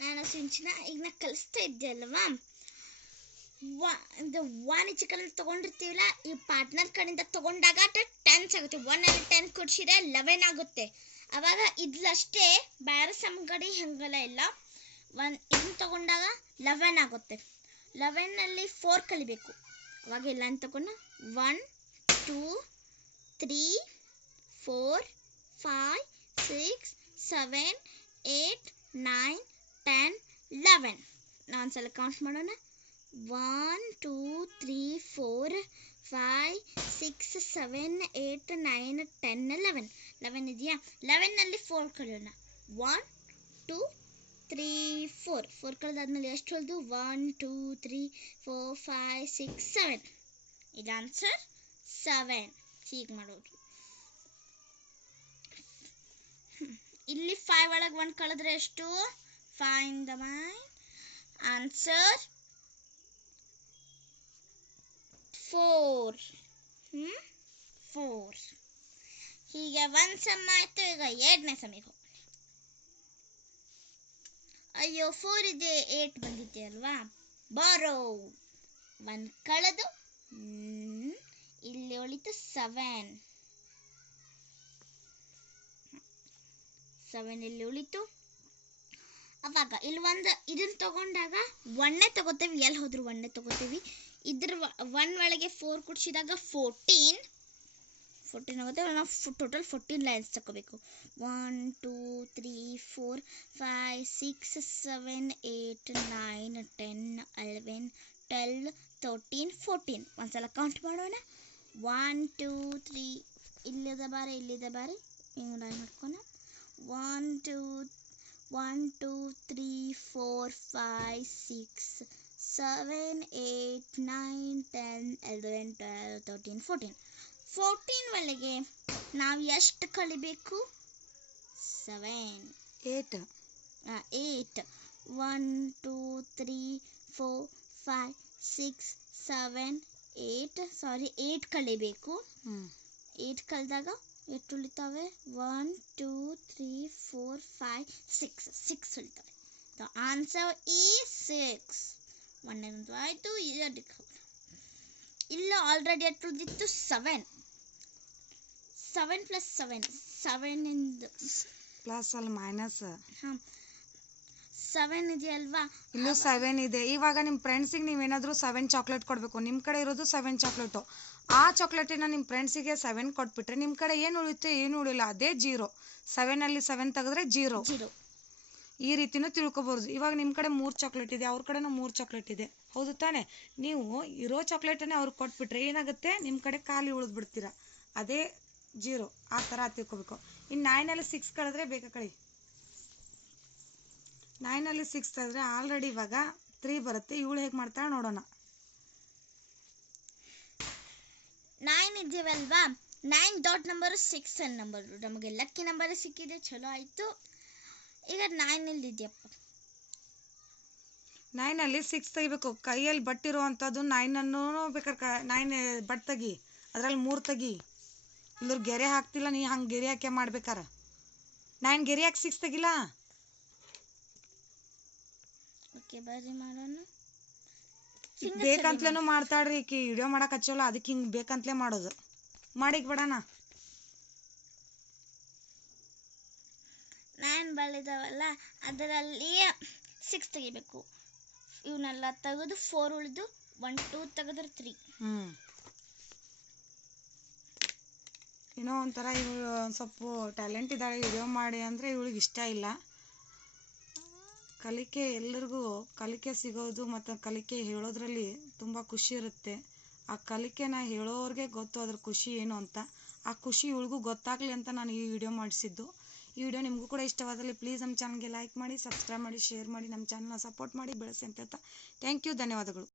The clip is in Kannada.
ನಾನು ಸಿಂಚನ ಈಗ ನಾ ಕಲಿಸ್ತಾ ಇದ್ದೆ ಅಲ್ವಾ? ಇದು ಚಿಕನ್ ಕಡೆಯಿಂದ ತೊಗೊಂಡಿರ್ತೀವಲ್ಲ, ಈ ಪಾರ್ಟ್ನರ್ ಕಡೆಯಿಂದ ತೊಗೊಂಡಾಗ ಟೆನ್ಸ್ ಆಗುತ್ತೆ. ಒನ್ ಅಲ್ಲಿ ಟೆನ್ ಕೊಡ್ಸಿದ್ರೆ ಲೆವೆನ್ ಆಗುತ್ತೆ. ಅವಾಗ ಇದ್ಲಷ್ಟೇ ಬೇರೆ ಸಮಗಡಿ ಹಂಗಲ್ಲ ಇಲ್ಲ ಒನ್ ಇದನ್ನ ತಗೊಂಡಾಗ ಲೆವೆನ್ ಆಗುತ್ತೆ. ಲೆವೆನ್ನಲ್ಲಿ ಫೋರ್ ಕಲಿಬೇಕು. ಅವಾಗ ಇಲ್ಲ ಅಂತ ತಗೊಂಡು one two three four five six seven eight nine ten eleven ನಾನು ಸಲ ಕೌಂಟ್ ಮಾಡೋಣ. One two three four five six seven eight nine ten eleven eleven ಇದೆಯಾ? ಲೆವೆನ್ನಲ್ಲಿ four ಕಳೆಯೋಣ. One two three four four ಕಳೆದಾದ್ಮೇಲೆ ಎಷ್ಟು ಹೊಲಿದು? One two three four five six seven ಇದು ಆನ್ಸರ್ ಸೆವೆನ್ ಹೀಗೆ ಮಾಡೋದು. ಇಲ್ಲಿ ಫೈವ್ ಒಳಗೆ ಒಂದು ಕಳೆದ್ರೆ ಎಷ್ಟು? Fine the mine. Answer four ಹ್ಞೂ ಫೋರ್ ಹೀಗೆ ಒಂದು ಸಮ ಆಯಿತು ಈಗ ಎರಡನೇ ಸಮಯಕ್ಕೆ ಹೋಗಿ ಅಯ್ಯೋ ಫೋರ್ ಇದೆ ಏಟ್ ಬಂದಿದೆ ಅಲ್ವಾ? ಬಾರೋ ಒಂದು ಕಳೆದು ಇಲ್ಲಿ ಉಳಿತು ಸೆವೆನ್ ಸೆವೆನ್ ಇಲ್ಲಿ ಉಳಿತು. ಅವಾಗ ಇಲ್ಲಿ ಒಂದು ಇದನ್ನ ತಗೊಂಡಾಗ ಒನ್ನೇ ತಗೋತೇವೆ. ಎಲ್ಲಿ ಹೋದ್ರು ಒನ್ನೇ ತಗೋತೀವಿ. ಇದ್ರ ಒನ್ ಒಳಗೆ ಫೋರ್ ಕುಡ್ಸಿದಾಗ ಫೋರ್ಟೀನ್ ಫೋರ್ಟೀನ್ ಆಗುತ್ತೆ. ನಾವು ಟೋಟಲ್ ಫೋರ್ಟೀನ್ ಲೈನ್ಸ್ ತಗೋಬೇಕು. One two three four five six seven eight nine ten eleven twelve thirteen fourteen ಒಂದ್ಸಲ ಕೌಂಟ್ ಮಾಡೋಣ. ಒನ್ ಟೂ ತ್ರೀ ಇಲ್ಲಿದೆ ಬಾರಿ ಇಲ್ಲಿದೆ ಬಾರಿ. ಹಿಂಗೆ line ಮಾಡ್ಕೊಣ one two one two three four five six seven eight nine ten eleven twelve thirteen fourteen fourteen ಒಳಗೆ ನಾವು ಎಷ್ಟು ಕಲಿಬೇಕು? Seven eight eight one two three four five six seven eight sorry eight ಕಲಿಬೇಕು. ಏಟ್ ಕಳೆದಾಗ ಎಷ್ಟು ಉಳಿತಾವೆ one two three four five six six ಉಳಿತಾವೆ. The answer ಈ ಸಿಕ್ಸ್ ಒಂದನೇದು ಆಯಿತು ಎರಡಕ್ಕೆ ಹೋಗೋಣ ಇಲ್ಲ ಆಲ್ರೆಡಿ ಎಷ್ಟು ಉಳಿದಿತ್ತು seven seven plus seven seven ಇಂದು ಪ್ಲಸ್ ಅಲ್ಲಿ ಮೈನಸ್ ಹಾಂ ಸೆವೆನ್ ಇದೆ ಅಲ್ವಾ? ಇಲ್ಲೂ ಸೆವೆನ್ ಇದೆ. ಇವಾಗ ನಿಮ್ಮ ಫ್ರೆಂಡ್ಸಿಗೆ ನೀವೇನಾದರೂ ಸೆವೆನ್ ಚಾಕ್ಲೇಟ್ ಕೊಡಬೇಕು. ನಿಮ್ಮ ಕಡೆ ಇರೋದು ಸೆವೆನ್ ಚಾಕ್ಲೇಟು ಆ ಚಾಕ್ಲೇಟಿನ ನಿಮ್ಮ ಫ್ರೆಂಡ್ಸಿಗೆ ಸೆವೆನ್ ಕೊಟ್ಬಿಟ್ರೆ ನಿಮ್ಮ ಕಡೆ ಏನು ಉಳಿಯುತ್ತೆ ಏನು ಉಳಿಲ್ಲ? ಅದೇ ಜೀರೋ. ಸೆವೆನಲ್ಲಿ ಸೆವೆನ್ ತೆಗೆದ್ರೆ ಜೀರೋ. ಜೀರೋ. ಈ ರೀತಿನೂ ತಿಳ್ಕೊಬಹುದು ಇವಾಗ ನಿಮ್ಮ ಕಡೆ ಮೂರು ಚಾಕ್ಲೇಟ್ ಇದೆ. ಅವ್ರ ಕಡೆನೂ ಮೂರು ಚಾಕ್ಲೇಟ್ ಇದೆ. ಹೌದು ತಾನೆ? ನೀವು ಇರೋ ಚಾಕ್ಲೇಟನ್ನೇ ಅವ್ರಿಗೆ ಕೊಟ್ಬಿಟ್ರೆ ಏನಾಗುತ್ತೆ? ನಿಮ್ಮ ಕಡೆ ಖಾಲಿ ಉಳಿದ್ಬಿಡ್ತೀರ. ಅದೇ ಜೀರೋ. ಆ ಥರ ತಿಳ್ಕೊಬೇಕು. ಇನ್ನು ಅಲ್ಲಿ ಸಿಕ್ಸ್ ಕಳೆದ್ರೆ ಬೇಕಾ ಕಳಿ. ನೈನಲ್ಲಿ ಸಿಕ್ಸ್ ಆದರೆ ಆಲ್ರೆಡಿ ಇವಾಗ ತ್ರೀ ಬರುತ್ತೆ. ಇವಳು ಹೇಗೆ ಮಾಡ್ತಾಳೆ ನೋಡೋಣ. ನೈನ್ ಇದೆಯಲ್ವಾ ನೈನ್ ಡಾಟ್ ನಂಬರು ಸಿಕ್ಸ್ ಅನ್ ನಂಬರು ನಮಗೆ ಲಕ್ಕಿ ನಂಬರ್ ಸಿಕ್ಕಿದೆ. ಚಲೋ ಆಯಿತು. ಈಗ ನೈನಲ್ಲಿ ಇದೆಯಪ್ಪ. ನೈನಲ್ಲಿ ಸಿಕ್ಸ್ ತೆಗಿಬೇಕು. ಕೈಯಲ್ಲಿ ಬಟ್ಟಿರುವಂಥದ್ದು ನೈನನ್ನು ಬೇಕಾದ್ರೆ ಕ ನೈನ್ ಬಟ್ ತೆಗಿ. ಅದರಲ್ಲಿ ಮೂರು ತೆಗಿ. ಇಲ್ಲರು ಗೆರೆ ಹಾಕ್ತಿಲ್ಲ. ನೀ ಹಂಗೆ ಗೆರೆ ಹಾಕಿ ಮಾಡ್ಬೇಕಾರ? ನೈನ್ ಗೆರೆ ಹಾಕಿ ಸಿಕ್ಸ್ ತೆಗಿಲ್ಲ ಓಕೆ ಬರ್ರಿ ಮಾಡೋಣ ಬೇಕಂತ್ಲೇನು ಮಾಡ್ತಾಳ್ರಿ ಈಕಿ ವಿಡಿಯೋ ಮಾಡಕ್ ಹಚ್ಚಲ್ಲ ಅದಕ್ಕೆ ಹಿಂಗ್ ಬೇಕಂತಲೇ ಮಾಡೋದು. ಮಾಡಿಕ್ ಬಿಡಣ. ನೈನ್ ಬಳಿದಾವಲ್ಲ ಅದರಲ್ಲಿ ಸಿಕ್ಸ್ ತೆಗಿಬೇಕು. ಇವನ್ನೆಲ್ಲ ತೆಗೆದು ಫೋರ್ ಉಳಿದು ಒನ್ ಟೂ ತೆಗೆದ್ರೆ ತ್ರೀ ಹ್ಮ್. ಏನೋ ಒಂಥರ ಇವಳು ಸ್ವಲ್ಪ ಟ್ಯಾಲೆಂಟ್ ಇದ್ದಾಳೆ ವಿಡಿಯೋ ಮಾಡಿ ಅಂದರೆ ಇವಳಿಗೆ ಇಷ್ಟ ಇಲ್ಲ. ಕಲಿಕೆ ಎಲ್ಲರಿಗೂ ಕಲಿಕೆ ಸಿಗೋದು ಮತ್ತು ಕಲಿಕೆ ಹೇಳೋದ್ರಲ್ಲಿ ತುಂಬ ಖುಷಿ ಇರುತ್ತೆ. ಆ ಕಲಿಕೆನ ಹೇಳೋರಿಗೆ ಗೊತ್ತು ಅದ್ರ ಖುಷಿ ಏನು ಅಂತ. ಆ ಖುಷಿ ಇವಳಿಗೂ ಗೊತ್ತಾಗಲಿ ಅಂತ ನಾನು ಈ ವಿಡಿಯೋ ಮಾಡಿಸಿದ್ದು. ಈ ವಿಡಿಯೋ ನಿಮಗೂ ಕೂಡ ಇಷ್ಟವಾದಲ್ಲಿ ಪ್ಲೀಸ್ ನಮ್ಮ ಚಾನಲ್ಗೆ ಲೈಕ್ ಮಾಡಿ ಸಬ್ಸ್ಕ್ರೈಬ್ ಮಾಡಿ ಶೇರ್ ಮಾಡಿ, ನಮ್ಮ ಚಾನಲ್ನ ಸಪೋರ್ಟ್ ಮಾಡಿ. ಬೆಳೆಸಿ ಅಂತ ಹೇಳ್ತಾ. ಥ್ಯಾಂಕ್ ಯು ಧನ್ಯವಾದಗಳು.